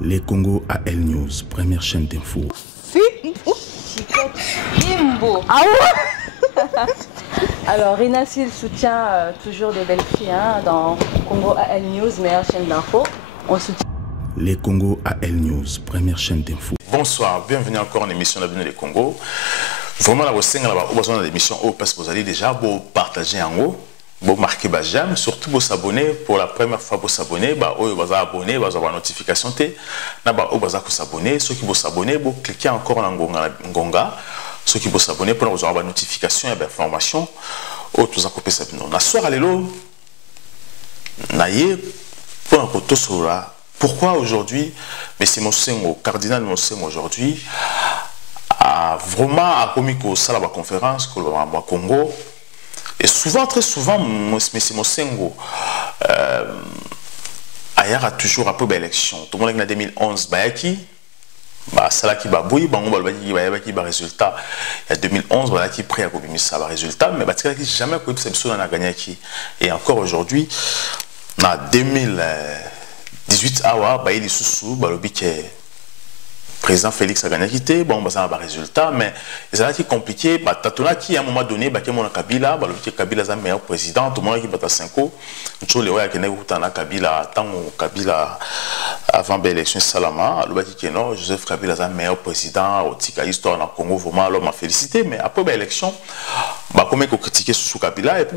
Les Congo AL News, première chaîne d'info. Ah ouais. Alors, Rina Sil soutient toujours des belles filles dans Congo AL News, meilleure chaîne d'info. On soutient. Les Congo AL News, première chaîne d'info. Bonsoir, bienvenue encore en émission d'Avenir les Congo. Vraiment, la voici dans l'émission parce que vous allez déjà partager en haut. Vous marquez j'aime, surtout vous s'abonner pour la première fois vous s'abonner, vous abonner, vous avoir notification t, vous s'abonner, ceux qui vous s'abonner, vous cliquez encore en ngonga, ceux qui vous s'abonner pour vous avoir notification et information, tout ça copier ça nous. La soirée allélo, naïe pour un côté sur là. Pourquoi aujourd'hui, mais c'est mon Sengo, cardinal mon Sengo aujourd'hui, a vraiment commis ça la conférence que le Congo. Et souvent, très souvent, M. Mosengo ailleurs a toujours un peu d'élection. Tout le monde en 2011, Bayaki, Salaki Baboui, Bayaki, résultat. Il y a 2011, Bayaki prêt à copier ça, résultat, mais Bayaki jamais copié cette personne a gagné qui. Et encore aujourd'hui, en 2018, Bayaki Soussou, Balobi qui est président Félix a gagné quitté, ça a un résultat, mais c'est qui compliqué. Tatona qui à un moment donné, Kabila, Kabila est un meilleur président, tout le monde qui bat 5 ans. Nous les ouais qui n'est pas Kabila, tant Kabila avant l'élection Salama, le bâti qui non, Joseph Kabila est un meilleur président, au tika histoire dans le Congo, vraiment l'homme a félicité, mais après l'élection, comme il a critiqué sous Kabila et puis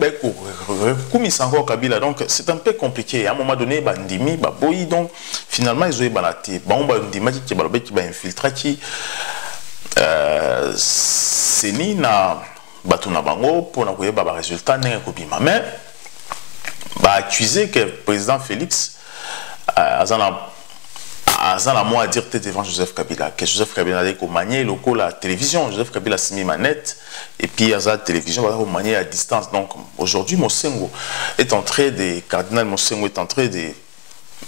comme il s'en va Kabila, donc c'est un peu compliqué. À un moment donné, Ndimi, Boyi, donc finalement ils ont eu balaté. Ndimi qui est infiltré qui c'est ni na batuna bango pour na koyeba ba résultat n'est kopima mais accusé que le président Félix azana moi à dire peut-être devant Joseph Kabila que Joseph Kabila a dit qu'on maniait local la télévision. Joseph Kabila a mis manette et puis la télévision va manier à distance. Donc aujourd'hui Mosengo est entré des cardinal Mosengo est entré des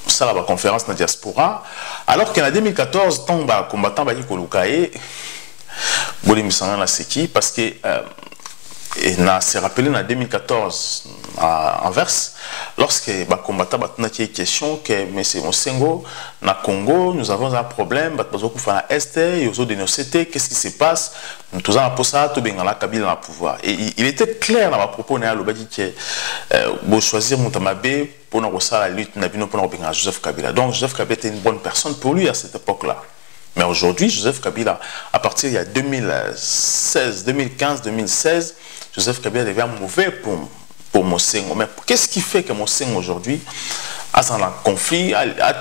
ça la conférence dans la diaspora alors qu'en 2014 tant combattant baki kolukaye boli misanga na seki parce que na se rappelé en 2014 à Anvers lorsque les combattants ont une question que M. Mosengo na Congo nous avons un problème na Est et aux autres dénoncés qu'est-ce qui se passe nous tous en pour ça tout bien la Kabila na pouvoir et il était clair dans ma propos na lobaki que choisir Moutamabe pour nous la lutte pour Joseph Kabila. Donc Joseph Kabila était une bonne personne pour lui à cette époque-là. Mais aujourd'hui, Joseph Kabila, à partir il y a 2016, 2015, 2016, Joseph Kabila devient mauvais pour Mosengo. Mais qu'est-ce qui fait que Mosengo aujourd'hui a un conflit, la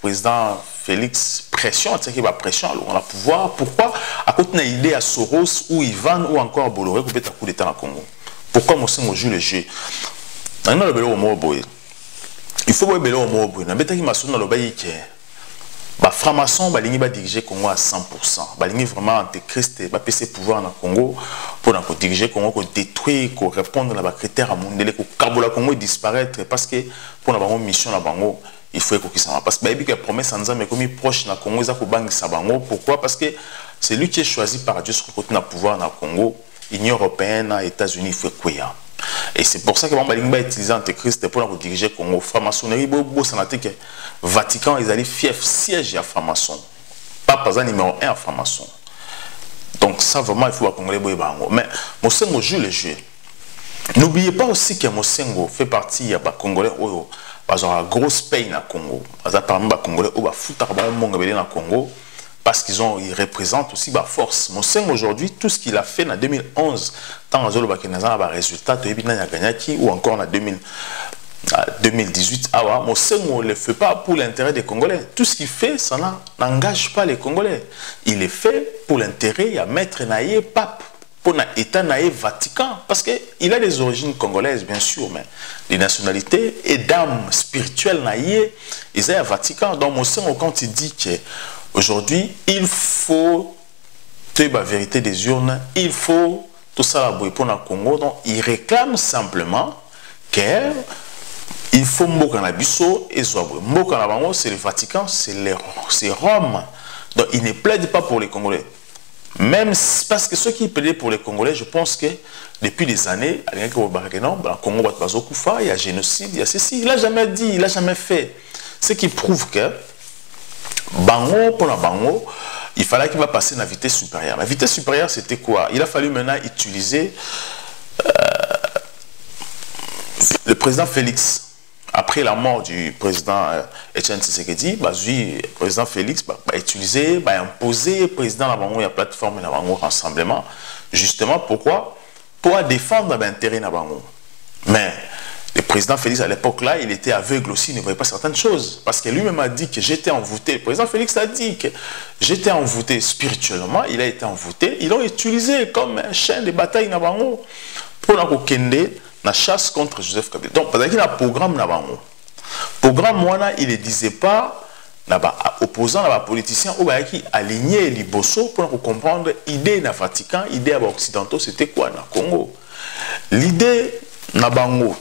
président Félix pression, il va pression, on a pouvoir. Pourquoi? À cause d'une idée à Soros ou Ivan ou encore Bolloré qui peut coup d'État dans le Congo. Pourquoi Mosengo joue le jeu? Il faut voir le Moboy. Les francs-maçons vont diriger le Congo à 100%. Ils vont vraiment antéchrist, va passer pouvoir dans le Congo pour diriger le Congo, pour détruire, pour répondre à les critères mondiaux, pour que le Congo disparaître. Parce que pour la mission, il faut que ça parce que la promesse en disant mais proche dans le Congo, ils ont pourquoi? Parce que c'est lui qui est choisi par Dieu sur le côté du pouvoir dans le Congo, l'Union européenne, les États-Unis, il faut quoi. Et c'est pour ça que Bambaling va utiliser l'antéchrist pour diriger le Congo. Franc-maçonnerie, le Vatican, ils allaient fief siège à franc-maçon. Pas numéro 1 à franc-maçon. Donc ça, vraiment, il faut que les Congolais. Mais Mosengo joue le jeu. N'oubliez pas aussi que Mosengo fait partie des Congolais qui ont une grosse paye dans le Congo. Parmi les Congolais qui ont foutu dans le Congo. Parce qu'ils représentent aussi la force. Mosengo aujourd'hui, tout ce qu'il a fait en 2011, tant en Zolo Bakenazan a résultat, ou encore en 2018, Mosengo ne le fait pas pour l'intérêt des Congolais. Tout ce qu'il fait, ça n'engage pas les Congolais. Il est fait pour l'intérêt à Maître Naïe Pape, pour l'État Naïe Vatican, parce qu'il a des origines congolaises, bien sûr, mais les nationalités et d'âme spirituelle Naïe, ils sont à Vatican. Donc Mosengo, quand il dit que aujourd'hui, il faut la vérité des urnes, il faut tout ça pour le Congo. Donc, il réclame simplement qu'il faut Mokanabiso et Zouabou. Mokanabango, c'est le Vatican, c'est Rome. Donc, il ne plaide pas pour les Congolais. Même parce que ceux qui plaidaient pour les Congolais, je pense que depuis des années, le Congo, il y a génocide, il y a ceci. Il n'a jamais dit, il n'a jamais fait. Ce qui prouve que Bango, pour la Bango, il fallait qu'il va passer à la vitesse supérieure. La vitesse supérieure, c'était quoi? Il a fallu maintenant utiliser le président Félix. Après la mort du président Etienne Tshisekedi, le président Félix a utilisé, imposé le président de la plateforme de rassemblement. Justement, pourquoi? Pour défendre l'intérêt de Bango. Mais le président Félix, à l'époque-là, il était aveugle aussi, il ne voyait pas certaines choses. Parce que lui-même a dit que j'étais envoûté. Le président Félix a dit que j'étais envoûté spirituellement, il a été envoûté. Ils l'ont utilisé comme un chien de bataille na Bango pour la chasse contre Joseph Kabila. Donc, parce qu'il y a un programme na Bango. Le programme, il ne disait pas opposant à politiciens qui aligné les bossos pour comprendre l'idée na Vatican, l'idée occidentaux, c'était quoi na Congo. L'idée na Bango.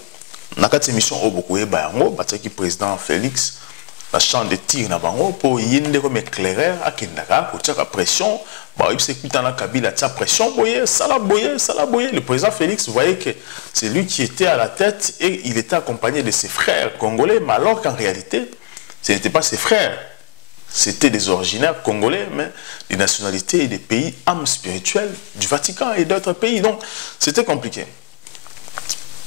Dans cette émission, le président Félix la chambre de tir na bango pour yende comme éclaireur à Kendaka pour tirer pression. Bah il s'est quitté dans Kabila tirer pression boyer. Le président Félix voyait que c'est lui qui était à la tête et il était accompagné de ses frères congolais, mais alors qu'en réalité ce n'étaient pas ses frères. C'était des originaires congolais, mais des nationalités et des pays âmes spirituelles du Vatican et d'autres pays. Donc c'était compliqué.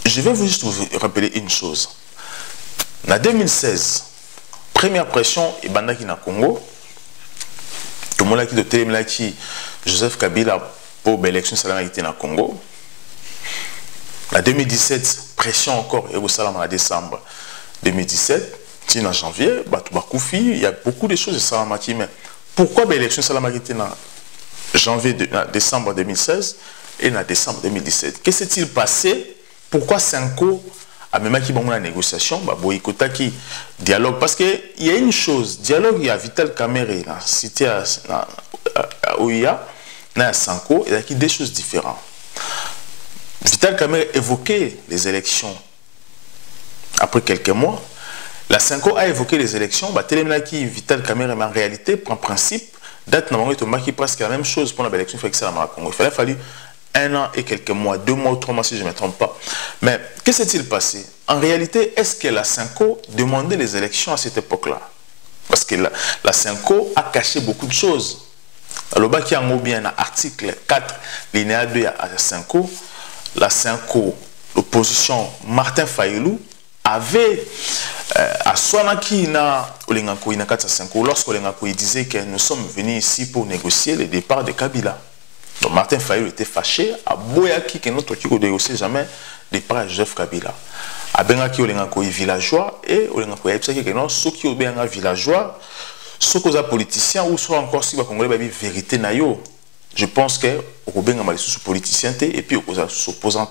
Je vais juste vous rappeler une chose. En 2016, première pression et bandaki na Congo. Tout le monde qui de qui Joseph Kabila pour l'élection salamité na Congo. En 2017, pression encore et au salam en décembre 2017. En janvier, il y a beaucoup de choses de salamati. Mais pourquoi l'élection salamité na janvier, décembre 2016 et en décembre 2017? Qu'est-ce qui s'est passé? Pourquoi Senko a même qui la négociation, boycota qui dialogue? Parce qu'il y a une chose, dialogue, il y a Vital Kamerhe, cité à OIA, à Senko, il y a des choses différentes. Vital Kamerhe évoquait les élections après quelques mois. La Senko a évoqué les élections, qui Vital Kamerhe, mais en réalité, en principe, date n'a qui presque la même chose pour l'élection Congo. Il fallait 1 an et quelques mois, 2 mois ou 3 mois si je ne me trompe pas. Mais que s'est-il passé? En réalité, est-ce que la Senko demandait les élections à cette époque-là? Parce que la Senko a caché beaucoup de choses. Alors, il y a bien l'article 4, linéa 2 à Senko. La Senko, l'opposition Martin Fayulu, avait à Swanaki na Olengako Inakata Senko, lorsqu'Olengako disait que nous sommes venus ici pour négocier le départ de Kabila. Donc Martin Fayulu était fâché à Boyaki que notre qui ne négociait jamais départ de Joseph Kabila. À Bengaki Olengako villageois et Olengako Yabsaki que non, ceux qui ont bien un villageois, ceux qui sont politiciens ou soit encore si les Congolais ont vérité naïo. Je pense que au bien mal sous politiciens et puis aux opposants.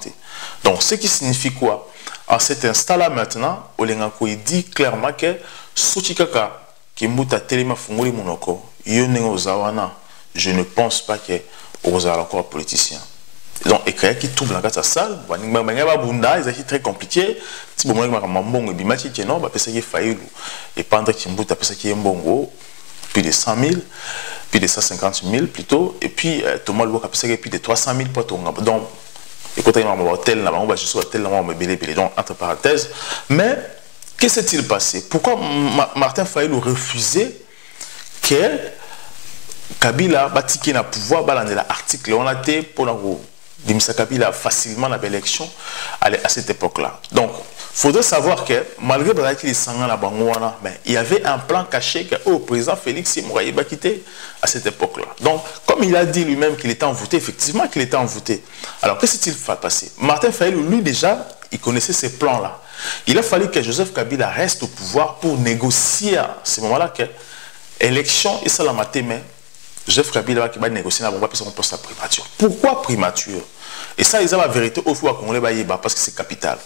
Donc ce qui signifie quoi? En cet instant-là maintenant, Olengako dit clairement que Sochikaka qui mouta telema fungoli monoko yonengo zawana, je ne pense pas que aux encore politiciens. Donc écrire qui trouve dans la salle, c'est très compliqué. Si vous voulez que bimati que non, parce qu'il failli et pendant qu'il mouta parce qu'il y a un bongo, puis de 100 000, puis de 150 000 plutôt, et puis Thomas le parce qu'il y a plus de 300 000 pour ton donc écoutez moi hôtel là, je suis hôtel là, me belé donc entre parenthèses. Mais qu'est-ce qui s'est passé? Pourquoi Martin Fayulu refusait que Kabila batiki na pouvoir balander l'article on a été pour la Dimisa Kabila facilement la élection à cette époque-là. Donc il faudrait savoir que malgré qu'il s'en la bangoana, mais il y avait un plan caché que au président Félix Mouraï va quitter à cette époque-là. Donc comme il a dit lui-même qu'il était envoûté, effectivement qu'il était envoûté. Alors qu'est-ce qu'il va passer? Martin Fayulu lui déjà il connaissait ces plans-là. Il a fallu que Joseph Kabila reste au pouvoir pour négocier à ce moment-là que élection et ça la maté mais Joseph Kabila qui va négocier la bombe son poste à primature. Pourquoi primature? Et ça, ils ont la vérité au fond à Congolais parce que c'est capital.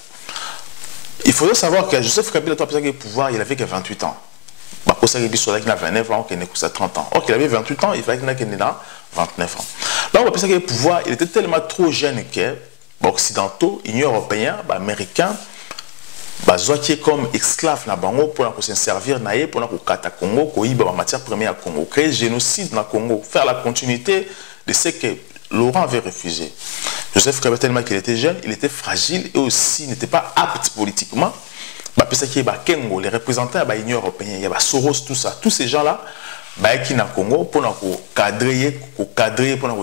Il faudrait savoir que Joseph Kabila, le pouvoir, il avait que 28 ans. Pour ça, il a 29 ans, qu'il a 30 ans. Or, il avait 28 ans, il fallait qu'il ait 29 ans. Là, on va penser que le pouvoir, il était tellement trop jeune que occidentaux, Union européenne, américains, qui est comme esclave na bango pour se servir naé pour kata Congo ko iba matière première à Congo, créer génocide na Congo, faire la continuité de ce que Laurent avait refusé. Joseph Kabila tellement qu'il était jeune, il était fragile et aussi n'était pas apte politiquement les représentants de l'Union européenne, il y a Soros, tout ça. Tous ces gens-là, qui na Congo pour cadrer, pour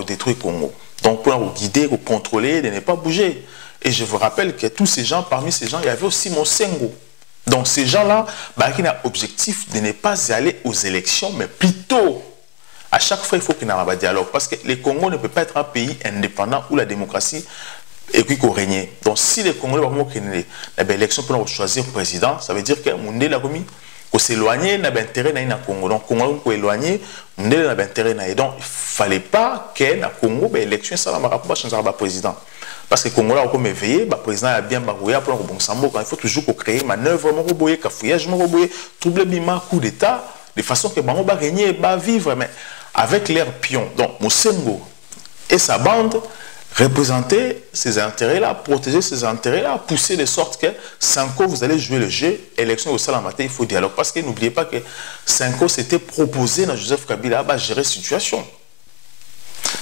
détruire le Congo. Donc pour guider, pour contrôler, de ne pas bouger. Et je vous rappelle que tous ces gens, parmi ces gens, il y avait aussi Mosengo. Donc ces gens-là, qui ont l'objectif de ne pas aller aux élections, mais plutôt, à chaque fois, il faut qu'il y ait un dialogue. Parce que le Congo ne peut pas être un pays indépendant où la démocratie et puis qu'on règne. Donc si les Congolais vont gagner l'élection pour choisir le président, ça veut dire que Mundé l'a commis, qu'on s'éloigner n'a pas intérêt dans le Congo. Donc Congo pour éloigner, Mundé n'a pas intérêt dans. Donc il fallait pas que le Congo l'élection ça va pas changer le président. Parce que le Congo là comme éveillé, le président a bien bagouillé pour le bon sambo. Il faut toujours créer manœuvre, moboyer, cafouillage, moboyer, trouble bima, coup d'état, de façon que Bango va régner, va vivre, mais avec l'air pion. Donc Mosengo et sa bande représenter ces intérêts-là, protéger ces intérêts-là, pousser de sorte que 5 ans, vous allez jouer le jeu, élection au Salamate, il faut dialogue. Parce que n'oubliez pas que 5 ans, c'était proposé dans Joseph Kabila à gérer la situation.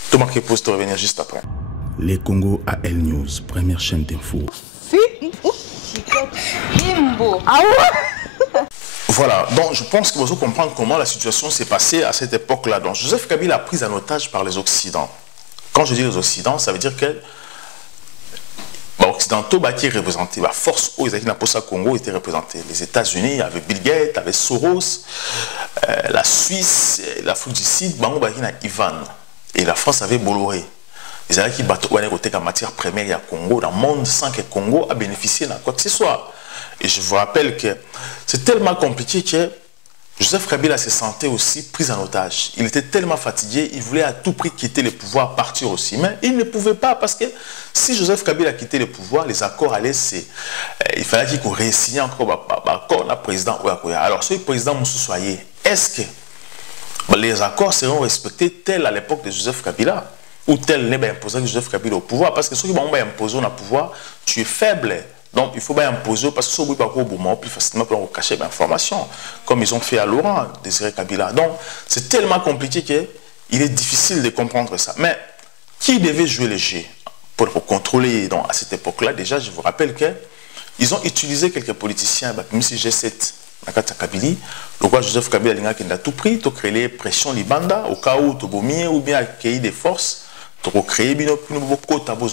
Thomas Kepos, te revenir juste après. Les Congo AL News, première chaîne d'info. Voilà, donc je pense que vous allez comprendre comment la situation s'est passée à cette époque-là. Donc Joseph Kabila a pris en otage par les Occidentaux. Quand je dis les Occidentaux, ça veut dire que les Occidentaux qui étaient représentés, la force où ils étaient dans le Congo étaient représentés. Les États-Unis, il y avait Bill Gates, il y avait Soros, la Suisse, l'Afrique du Sud, il y avait Ivan. Et la France avait Bolloré. Ils avaient qui battent en matière première au Congo, dans le monde sans que le Congo a bénéficié de quoi que ce soit. Et je vous rappelle que c'est tellement compliqué que Joseph Kabila se sentait aussi pris en otage. Il était tellement fatigué, il voulait à tout prix quitter le pouvoir, partir aussi. Mais il ne pouvait pas parce que si Joseph Kabila quittait le pouvoir, les accords allaient il fallait qu'il résigne encore l'accord le président Ouakoya. Alors, si le président Moussou soyez, est-ce que les accords seront respectés tels à l'époque de Joseph Kabila ou tel n'est pas imposé Joseph Kabila au pouvoir? Parce que ceux qui vont imposer au pouvoir, tu es faible. Donc, il faut bien imposer parce que ce n'est pas plus facilement pour cacher l'information, comme ils ont fait à Laurent, Désiré Kabila. Donc, c'est tellement compliqué qu'il est difficile de comprendre ça. Mais qui devait jouer le jeu pour contrôler donc, à cette époque-là? Déjà, je vous rappelle qu'ils ont utilisé quelques politiciens, même si G7, Kabili, le roi Joseph Kabila a tout pris, pour créer les pressions libanda, au cas où tu ou bien accueillir des forces, pour créer un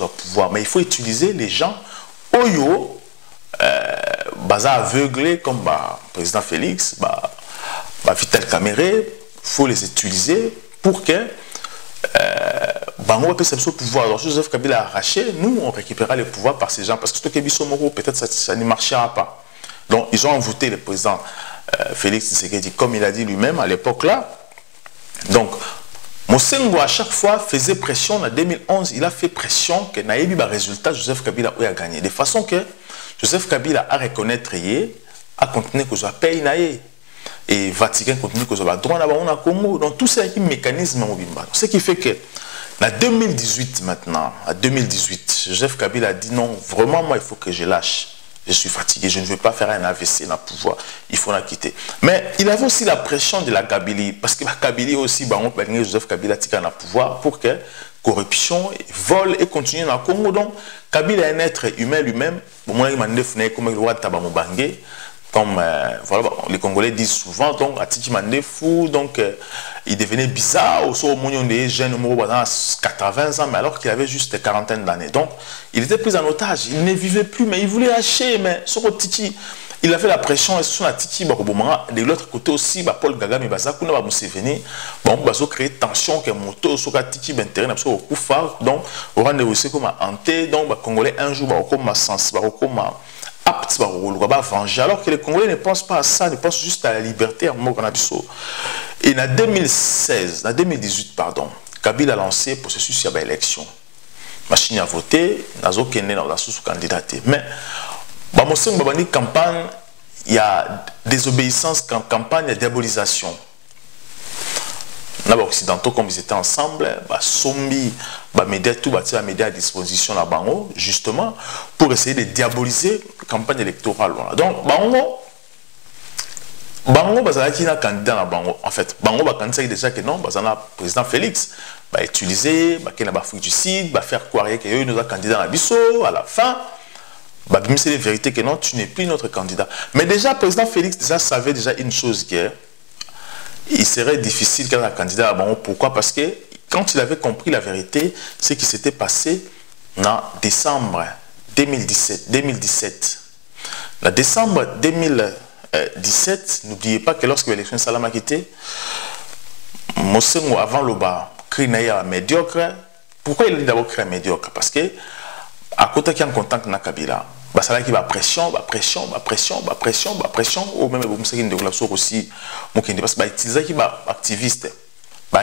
pouvoir. Mais il faut utiliser les gens Oyo, baza aveuglé comme président Félix, Vital Kamere, il faut les utiliser pour que Bango puisse avoir le pouvoir. Alors Joseph Kabila a arraché, nous on récupérera le pouvoir par ces gens parce que ce que Bissomoro, peut-être ça ne marchera pas. Donc ils ont envoûté le président Félix Tshisekedi, comme il a dit lui-même à l'époque là. Donc Mosengo à chaque fois faisait pression. En 2011, il a fait pression que Naïbi ba résultat Joseph Kabila a gagné. De façon que Joseph Kabila a reconnaître a continué que soit pays naïe et Vatican continue que soit droit là-bas on a Congo. Donc tout ça est un mécanisme mobimba. Ce qui fait que en 2018 maintenant, en 2018, Joseph Kabila a dit non, vraiment moi il faut que je lâche. Je suis fatigué, je ne veux pas faire un AVC dans le pouvoir, il faut la quitter. Mais il avait aussi la pression de la Kabylie, parce que la Kabylie aussi, Joseph Kabila tika dans le pouvoir pour que corruption, vol et continue dans le Congo. Donc, Kabila est un être humain lui-même, comme voilà, les Congolais disent souvent, donc, Atiki Mandefou, donc, il devenait bizarre, au moment des jeunes, 80 ans, mais alors qu'il avait juste une quarantaine d'années. Donc, il était pris en otage, il ne vivait plus, mais il voulait lâcher, mais sur le Tiki, il avait la pression, et sur la Tiki, de l'autre côté aussi, Paul Kagame, il a créé tension, que moto, sur la Tiki, donc, on a négocié comme un hanté, donc, les Congolais, un jour, comme un sens, comme un apte à venger, alors que les Congolais ne pensent pas à ça, ils pensent juste à la liberté, à et en 2018, pardon, Kabila a lancé le processus d'élection. Machine à voter, Nazo Kende dans sous candidaté. Mais, dans campagne, il y a désobéissance, campagne, il y a diabolisation. Les Occidentaux, comme ils étaient ensemble, Sombi, médias, tout les médias à disposition là Bango, justement, pour essayer de diaboliser la campagne électorale. Donc, Bango, bazalaki un candidat na Bango. En fait, Bango va candidat déjà que non, bazana président Félix va utiliser, va l'Afrique du Sud, va faire croire que nous a candidat na biso à la fin. bah, c'est la vérité que non, tu n'es plus notre candidat. Mais déjà, le président Félix déjà savait déjà une chose que il serait difficile qu'un candidat. Bon, pourquoi? Parce que quand il avait compris la vérité, ce qui s'était passé en décembre 2017. En décembre 2017, n'oubliez pas que lorsque l'élection Salama quitté, Mosengo avant le bas, créé médiocre. Pourquoi il a dit d'abord créé médiocre? Parce que à côté qu'il y a un contact avec Kabila, ça va qu'il pression, ou même aussi, parce qu'il utiliser qui activiste.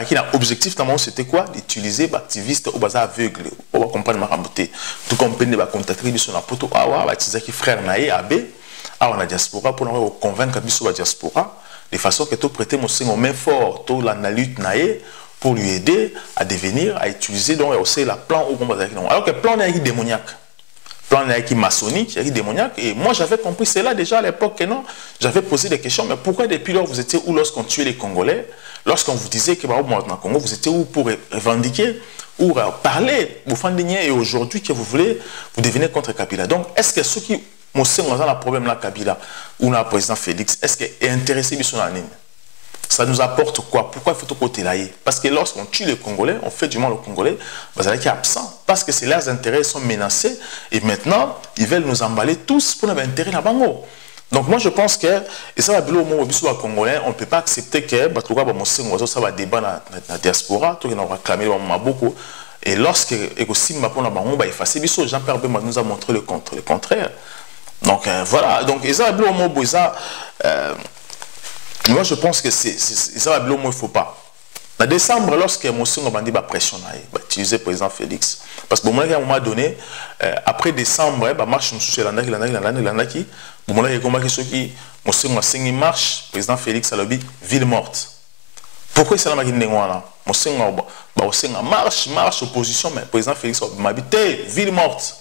Qui a objectif c'était quoi? D'utiliser les activistes au bazar aveugle. On va comprendre ma ramboté. Tout comprendre les contacter sur la poto. Ah ouais, utiliser qui frère naïe AB. Ah on a diaspora pour nous convaincre que la diaspora de façon que tout prêter mon signe main fort, tout la lutte naïe pour lui aider à devenir, à utiliser donc aussi la plan au combat. Alors que le plan est démoniaque. Plan est maçonnique, il y a démoniaque. Et moi, j'avais compris cela déjà à l'époque que non. J'avais posé des questions, mais pourquoi depuis lors vous étiez où lorsqu'on tuait les Congolais? Lorsqu'on vous disait que dans le Congo, vous étiez où pour revendiquer ou parler au fond et aujourd'hui que vous voulez, vous devenez contre Kabila. Donc, est-ce que ceux qui ont un problème là, Kabila ou le président Félix, est-ce qu'il est intéressé sur la ligne? Ça nous apporte quoi? Pourquoi il faut tout côté là? Parce que lorsqu'on tue les Congolais, on fait du mal aux Congolais, vous allez qui est absent. Parce que leurs intérêts sont menacés et maintenant, ils veulent nous emballer tous pour nos intérêts là-bas. Donc moi je pense que, et ça va bien au moment où Congolais, on ne peut pas accepter que, ça va débat dans la diaspora, tout le monde va réclamer beaucoup. Et lorsque on va effacer, Jean-Pierre Bemba nous a montré le contraire. Donc voilà, donc ça va bien au moment où moi, je pense que ça va bien, il ne faut pas. En décembre, lorsque Moussengo a dit pression, il a utilisé le président Félix. Parce que, à un moment donné, après décembre, il marche sur l'Andaki, Moussengo a signé marche, le président Félix a dit ville morte. Pourquoi ça n'a pas dit Moussengo a marche, opposition, mais le président Félix a dit ville morte.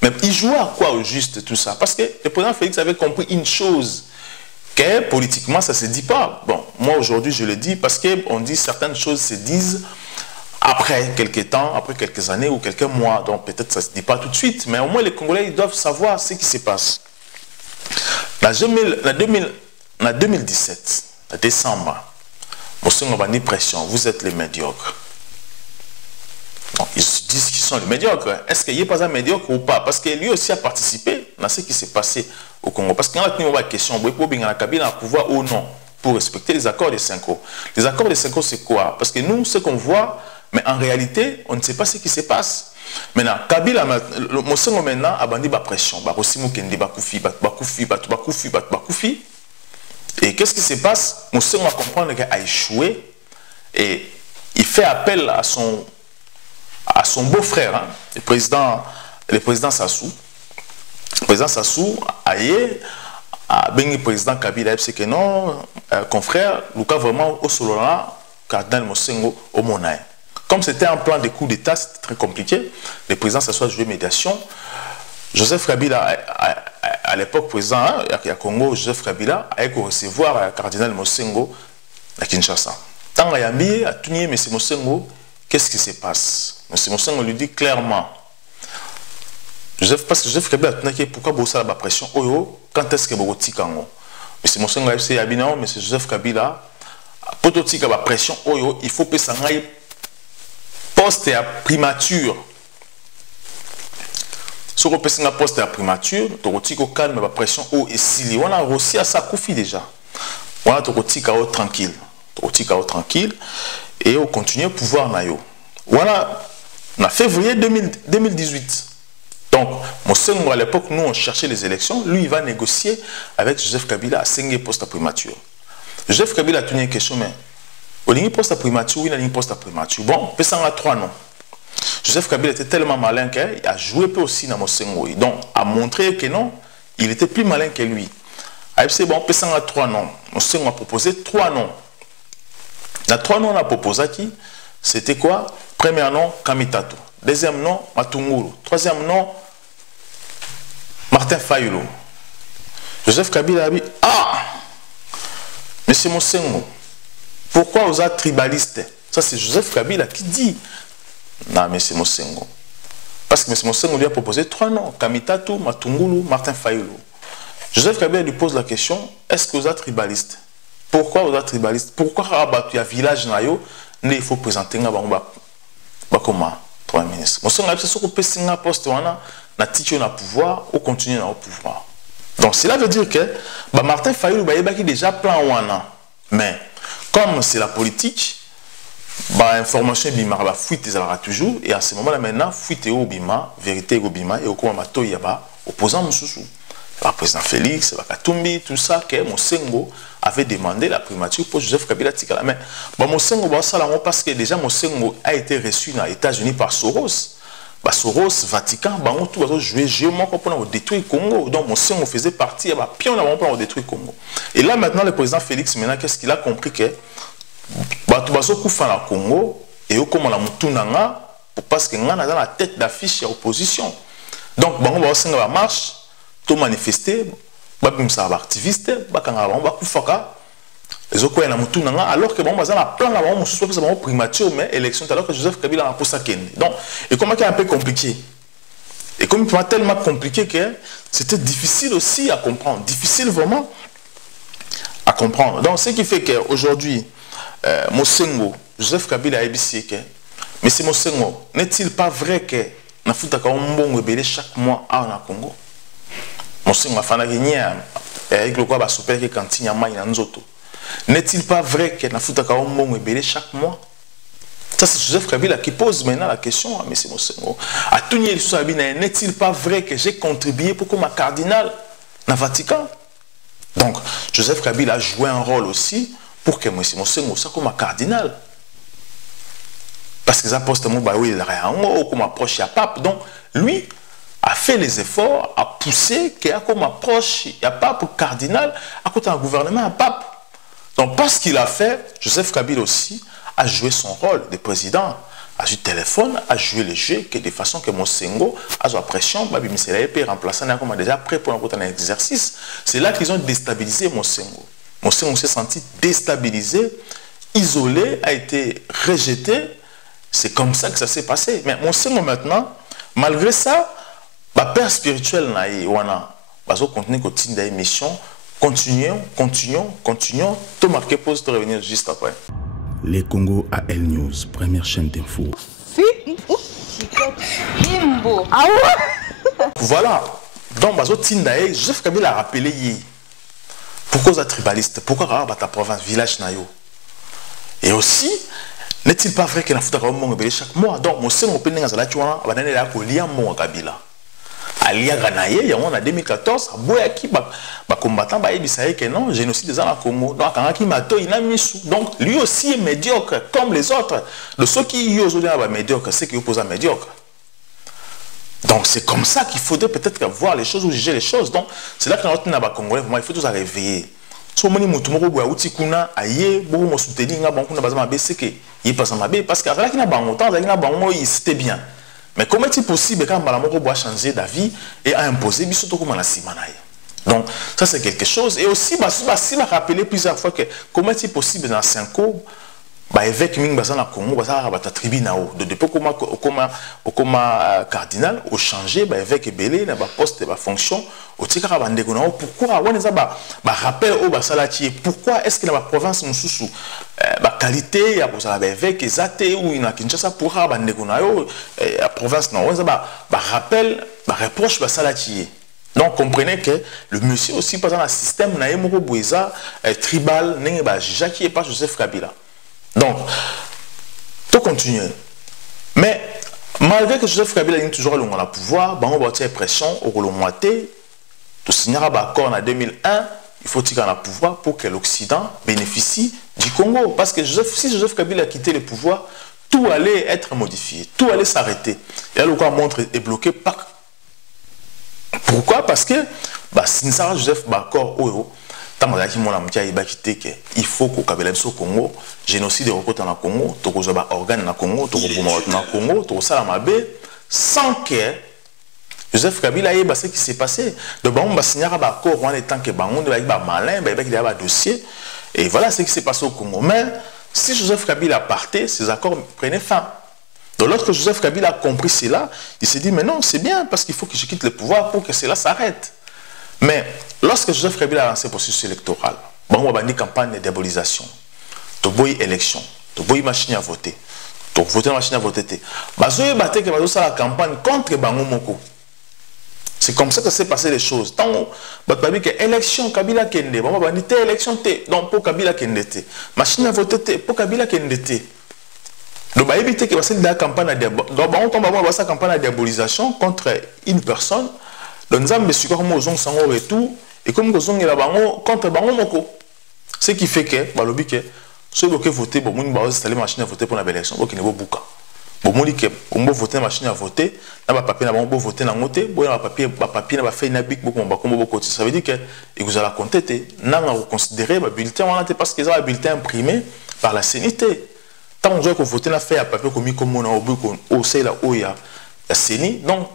Mais il joue à quoi au juste tout ça? Parce que le président Félix avait compris une chose. Que politiquement, ça ne se dit pas. Bon, moi aujourd'hui, je le dis parce qu'on dit certaines choses se disent après quelques temps, après quelques années ou quelques mois. Donc peut-être ça ne se dit pas tout de suite, mais au moins les Congolais ils doivent savoir ce qui se passe. En 2017, en décembre, Moussengo a dit pression, vous êtes les médiocres. Donc, ils disent qu'ils sont les médiocres. Est-ce qu'il n'y a pas un médiocre ou pas? Parce que lui aussi a participé à ce qui s'est passé au Congo. Parce qu'il y a une question, pouvoir ou non, pour respecter les accords de Cinco. Les accords de Cinco, c'est quoi? Parce que nous, ce qu'on voit, mais en réalité, on ne sait pas ce qui se passe. Maintenant, Kabila, Moussengo maintenant a bandit la pression. Et qu'est-ce qui se passe? Moussengo va comprendre qu'il a échoué et il fait appel à son beau-frère, hein, le président Sassou. Le président Sassou a le président Kabila, c'est que non, confrère, Lucas vraiment au Solana, cardinal Moussengo au Monaï. Comme c'était un plan de coup d'État, c'était très compliqué. Le président Sassou a joué médiation. Joseph Kabila, à l'époque président à Congo, Joseph Kabila a recevoir le cardinal Moussengo à Kinshasa. Tant Yambi a tenu M. Moussengo, qu'est-ce qui se passe? M. Moussengo lui dit clairement, parce que Joseph Kabila a tenu pourquoi vous avez la pression? Quand est-ce que vous avez M. Moussengo a dit, non, M. Joseph Kabila, pour tout la pression, il faut que ça aille poste à primature. Si on peut un poste à primature, on a calme la pression et si on a réussi à ça Koufi déjà. On a tranquille. Tranquille et on continue à pouvoir nayo. Voilà, en février 2018. Donc, Moussengo à l'époque, nous on cherchait les élections, lui il va négocier avec Joseph Kabila à 5 postes à primature. Joseph Kabila a tenu une question, mais au ligne poste à primature, il a une poste à primature. Bon, il y a 3 noms. Joseph Kabila était tellement malin qu'il a joué peu aussi dans Moussengo. Donc, a montré que non, il était plus malin que lui. C'est bon, il y a 3 noms. Moussengo a proposé 3 noms. Les 3 noms a proposé qui? C'était quoi? Premier nom, Kamitato. Deuxième nom, Matunguru. Troisième nom, Martin Fayulu. Joseph Kabila a dit, Monsieur Moussengo, pourquoi vous êtes tribaliste? Ça, c'est Joseph Kabila qui dit. Non, Monsieur Moussengo. Parce que M. Mosengo lui a proposé 3 noms, Kamitatu, Matungulu, Martin Fayulu. Joseph Kabila lui pose la question, est-ce que vous êtes tribaliste? Pourquoi vous êtes tribaliste? Pourquoi il y a un village il faut présenter un comme Premier ministre? Mosengo a dit que un poste na titre na pouvoir ou continuer au pouvoir. Donc cela veut dire que Martin Fayulu a déjà plan wana. Mais comme c'est la politique, information bima la fuite ezalaka toujours et à ce moment là maintenant fuite au bima vérité au bima et au comment mato yaba opposant mususu le président Félix Katumbi tout ça que Mosengo avait demandé la primature pour Joseph Kabila tikala mais Mosengo parce que déjà Mosengo a été reçu dans les États-Unis par Soros. Soros, Vatican, tout va jouer géant pour détruire le Congo. Donc Mosengo faisait partie, il y a pion pour détruire le Congo. Et là maintenant le président Félix maintenant qu'est-ce qu'il a compris que bato bazokufa na Congo et okoma la mutunanga parce que ngana dans la tête d'affiche ya opposition. Donc bango basenga ba marche, to manifester, babimsa ba activiste, bakanga ba bakufaka ezokoya na mutunanga alors que bango bazana la plan la bango mususu parce que bango primature mais élection alors que Joseph Kabila na posa kende. Donc et comment c'est un peu compliqué. Et comme c'est tellement compliqué que c'était difficile aussi à comprendre, difficile vraiment à comprendre. Donc ce qui fait qu'aujourd'hui Mosengo, Joseph Kabila a dit que, mais c'est Mosengo, n'est-il pas vrai que na futaka ombongo ebele chaque mois à Congo? Mosengo a fait avec le quoi va super que cantine ya mai na nzoto. N'est-il pas vrai que na futaka ombongo ebele chaque mois? Ça c'est Joseph Kabila qui pose maintenant la question à M. Mosengo. À tout n'est-il pas vrai que j'ai contribué pour comme cardinal na Vatican? Donc Joseph Kabila a joué un rôle aussi pour que M. Mosengo soit comme un cardinal. Parce que ça poste mon bah oui, il a comme approche à pape. Donc lui a fait les efforts, a poussé qu'il y a comme approche à pape cardinal à côté d'un gouvernement à pape. Donc parce qu'il a fait, Joseph Kabila aussi a joué son rôle de président, a joué le téléphone, a joué le jeu de façon que Mosengo a la pression, bah il peut remplacer comme déjà prêt pour un exercice. C'est là qu'ils ont déstabilisé Mosengo. Mosengo s'est senti déstabilisé, isolé, a été rejeté. C'est comme ça que ça s'est passé. Mais Mosengo maintenant, malgré ça, le père spirituel n'a wana, bazo continuer continue d'émission, continuons. Tout marqué pause de revenir juste après. Les Congo AL News, première chaîne d'info. Voilà. Donc bazo tindae, Joseph Kabila a rappelé hier. Pourquoi vous êtes tribaliste? Pourquoi ta province, village nayo? Et aussi, n'est-il pas vrai que la fout à chaque mois? Donc, mon seul opening à la tuana, a donné la colia mon Kabila. Alia Ganaye, il y a en 2014, Boyaki, combattant, il disait que non, génocide des gens Congo. Donc, il a mis donc, lui aussi est médiocre, comme les autres. De ceux qui y aujourd'hui médiocre, c'est qui opposent à médiocre. Donc c'est comme ça qu'il faudrait peut-être voir les choses ou juger les choses. Donc c'est là que notre Congolais, il faut tous réveiller. Si on a des gens qui ont parce que c'était bien. Mais comment est-il possible quand on a changé d'avis et a imposé donc ça c'est quelque chose. Et aussi, si on a rappelé plusieurs fois que comment est-il possible dans 5 ans évêque Ming Bazana Congo, Bazana tribunal de dépôt comme cardinal, au changer, évêque Belé, na poste et fonction, au Tikara Bandegonao. Pourquoi on est rappel au Basalati? Pourquoi est-ce que dans la province Moussou, qualité, ya pour évêque Zate ou in Kinshasa pour Bandegonao, la province non, on rappel, reproche Basalati. Donc comprenez que le monsieur aussi pas dans un système naïmoro Boueza tribal, n'est pas Jacques et pas Joseph Kabila. Donc, tout continue. Mais, malgré que Joseph Kabila est toujours le pouvoir, on va avoir pression au moité, tout signera l'accord en 2001, il faut qu'il y ait un pouvoir pour que l'Occident bénéficie du Congo. Parce que si Joseph Kabila a quitté le pouvoir, tout allait être modifié, tout allait s'arrêter. Et là, le quoi montre est bloqué par. Pourquoi? Parce que, si Joseph Bakor, il faut que Kabila au Congo, génocide au Congo, tout organe au Congo, tout Congo, tout Salamabe, sans que Joseph Kabila ait ce qui s'est passé. Donc, on va signer un accord en étant que Bangon va malin, il y a un dossier, et voilà ce qui s'est passé au Congo. Mais si Joseph Kabila partait, ces accords prenaient fin. Donc lorsque Joseph Kabila a compris cela, il s'est dit, mais non, c'est bien, parce qu'il faut que je quitte le pouvoir pour que cela s'arrête. Mais lorsque Joseph Kabila a lancé le processus électoral, on a une campagne de diabolisation, de boy élection, de boy machine à voter, de voter la machine à voter. Bazoé batté que bazoé la campagne contre Bango Moko. C'est comme ça que s'est passé les choses. Tant que que élection Kabila Kende, on va dire élection T, donc pour Kabila Kende T, machine à voter pour Kabila Kende T. Donc on va éviter que la campagne de diabolisation contre une personne. Donc nous avons mis comme aux sango retour et comme nous avons contre Bango Moko. Ce qui fait que balobi que ceux qui voter bon moun ba installer machine à voter pour la élection donc il ne pas bon moun dit que on va voter machine à voter na ba papier na bon voter na ngote bon na papier na ba fait na bic beaucoup ba comme beaucoup ça veut dire que et vous allez compter na considérer ba bulletin on a parce que ça un bulletin imprimé par la CNIT tant on doit voter na fait à papier comme on a au c'est là où il y a la CNI donc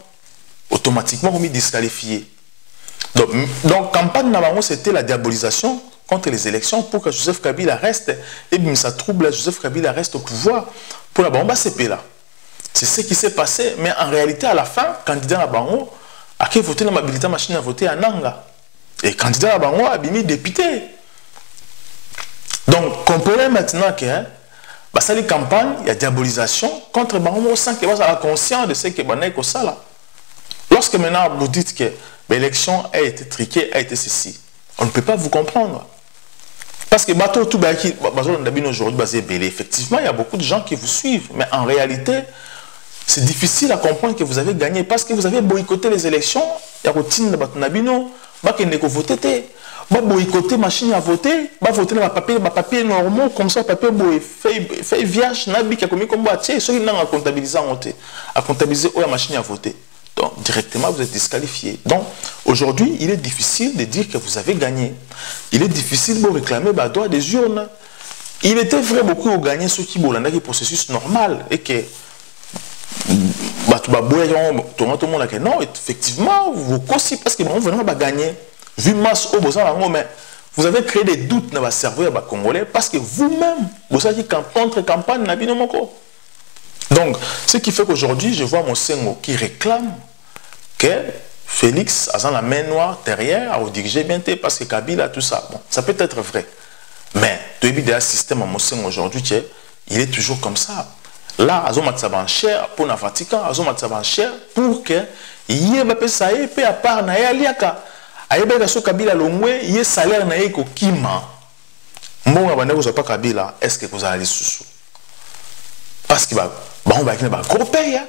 automatiquement on est disqualifié. Donc campagne na c'était la diabolisation contre les élections pour que Joseph Kabila reste et bien ça trouble Joseph Kabila reste au pouvoir pour la bomba CP là. C'est ce qui s'est passé mais en réalité à la fin candidat na bango a qui voté dans ma bulletin machine à voter à Nanga et candidat na bango a bimi député. Donc comprenez maintenant que bah ça les campagnes il y a diabolisation contre bango sans que vous soyez conscient de ce que banay ko ça là. Lorsque maintenant vous dites que l'élection a été triquée, a été ceci, on ne peut pas vous comprendre. Parce que bateau tout aujourd'hui, effectivement, il y a beaucoup de gens qui vous suivent, mais en réalité, c'est difficile à comprendre que vous avez gagné parce que vous avez boycotté les élections. Il y a routine de Batunabino, voter, boycotter machine à voter, voter dans papier normaux comme ça, papier fait vierge, nabi qui a commis comme boîtier, ceux qui n'ont pas comptabilisé à comptabiliser la machine à voter. Donc, directement, vous êtes disqualifié. Donc, aujourd'hui, il est difficile de dire que vous avez gagné. Il est difficile de réclamer le droit des urnes. Il était vrai beaucoup de gagner ceux qui ont un processus normal et que tout le monde a dit non, effectivement, vous aussi parce que vous venez de gagner. Vu masse au besoin, mais vous avez créé des doutes dans votre cerveau à Congolais parce que vous-même, vous avez contre-campagne n'a pas moko. Donc, ce qui fait qu'aujourd'hui, je vois mon Sengo qui réclame que Félix a la main noire derrière à diriger bien parce que Kabila, tout ça. Bon, ça peut être vrai. Mais, tu as un système à mon Sengo aujourd'hui, il est toujours comme ça. Là, à Zomatsaban cher pour le Vatican, à Zomatsaban cher pour que il y ait un ça et à part na yaliaka. Aïe so Kabila longwe, il y a salaire na yeko kima. Moi, on n'a pas Kabila, est-ce que vous allez sous? Parce que on va gros pays,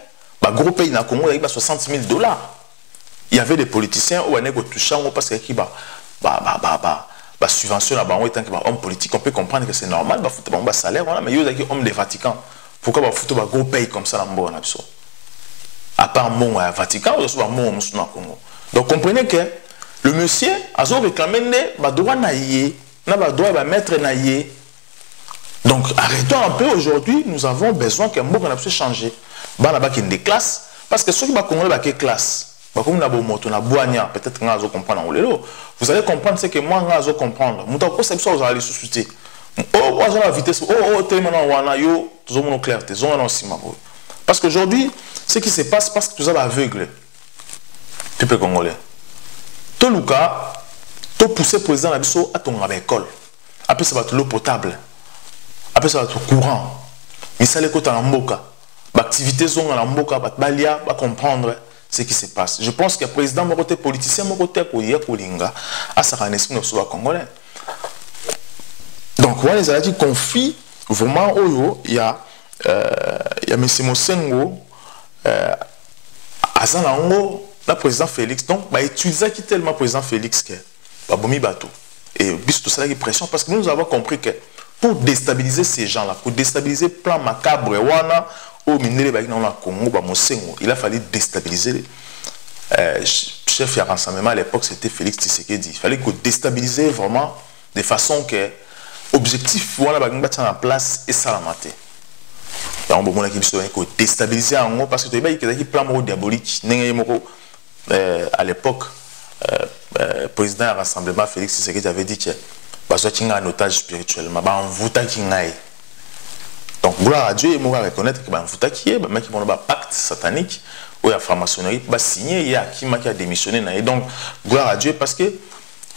gros pays dans le Congo, il y a 60 000 $. Il y avait des politiciens où on est touchant parce que subvention là en tant qu'homme politique, on peut comprendre que c'est normal, bah salaire voilà, mais il y a des hommes des Vatican. Pourquoi bah foutre gros pays comme ça là en absolu? À part mon Vatican, ou soit mon Congo. Donc comprenez que le monsieur a réclamé bah droit naïe, n'a pas droit bah mettre naïe. Donc, arrêtons un peu aujourd'hui, nous avons besoin qu'un mot qu'on a pu changer. Bah, là-bas, il y a des classes, parce que ceux qui ont des classes, comme on a beau moto, on a boigna, peut-être qu'on a comprendre en l'élo. Vous allez comprendre ce que moi, on a comprendre. Mon temps, c'est ça, vous allez susciter. Oh, on a la vitesse, t'es maintenant, on a yo, tout le monde clair, t'es on a aussi ma boue. Parce qu'aujourd'hui, ce qui se passe, parce que tu es aveugle, peuple congolais. Tout le cas, tu pousses le président à ton école. Après, ça va être l'eau potable. Après ça va être courant. Mais ça les côtés en mboka. L'activité sont en mboka, balia va comprendre ce qui se passe. Je pense que le président mon côté politicien mon côté pour y pour linga à sa renaissance au Soudan congolais. Donc voilà les alliés confient vraiment il y a monsieur Mosengo Azalango le président Félix donc bah utiliser qui tellement président Félix que bah bomi bateau et bis tout ça qui pression parce que nous avons compris que pour déstabiliser ces gens-là, pour déstabiliser le plan macabre, il a fallu déstabiliser. Chef de rassemblement à l'époque, c'était Félix Tshisekedi. Il fallait déstabiliser vraiment de façon que l'objectif, voilà, en place et ça la maté. Donc, il faut déstabiliser en gros parce que tu as un plan diabolique. À l'époque, le président du rassemblement Félix Tshisekedi avait dit que un otage spirituel, Donc, gloire à Dieu, et moi, reconnaître que Banfouta qui est, mais qui a un pacte satanique, ou la franc-maçonnerie, va signer, il y a qui a démissionné. Et donc, gloire à Dieu, parce que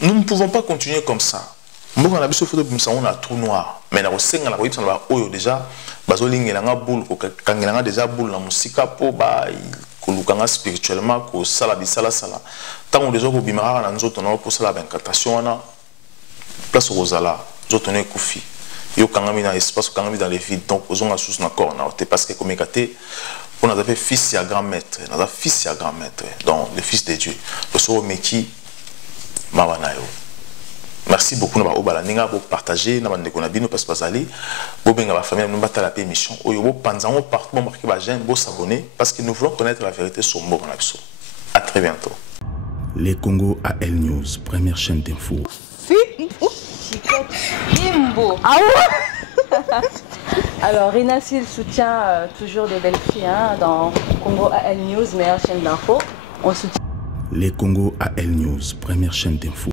nous ne pouvons pas continuer comme ça. Moi, on a vu ce photo, on a un trou noir. Mais dans le sein, on a vu que déjà, bazoling et la boule, quand il y a déjà boule, la musique, pour que spirituellement, que sala bisala sala. Tant que les autres bimara, nous autres, on a pour ça la incantation, on a place au Rosala, nous autres, on est koufi. Yo kangami dans l'espace, kangami dans les vides, donc aux on a sous l'accord, parce que comme écarté, on a fait fils et grand maître, on a fils et grand maître, donc le fils de Dieu. Le soir meki mawanayo. Merci beaucoup na ba obala ninga bo partager na bande konabino parce que bazali bo benga ba famille nous battre la émission oyo bo panzango partout bo marquer ba j'aime bo s'abonner parce que nous voulons connaître la vérité sur Mbo Bonabso. À très bientôt. Les Congo AL News, première chaîne d'info. Imbo. Ah ouais. Alors, Rinalsil soutient toujours des belles filles hein, dans Congo AL News, meilleure chaîne d'info. On soutient. Les Congo AL News, première chaîne d'info.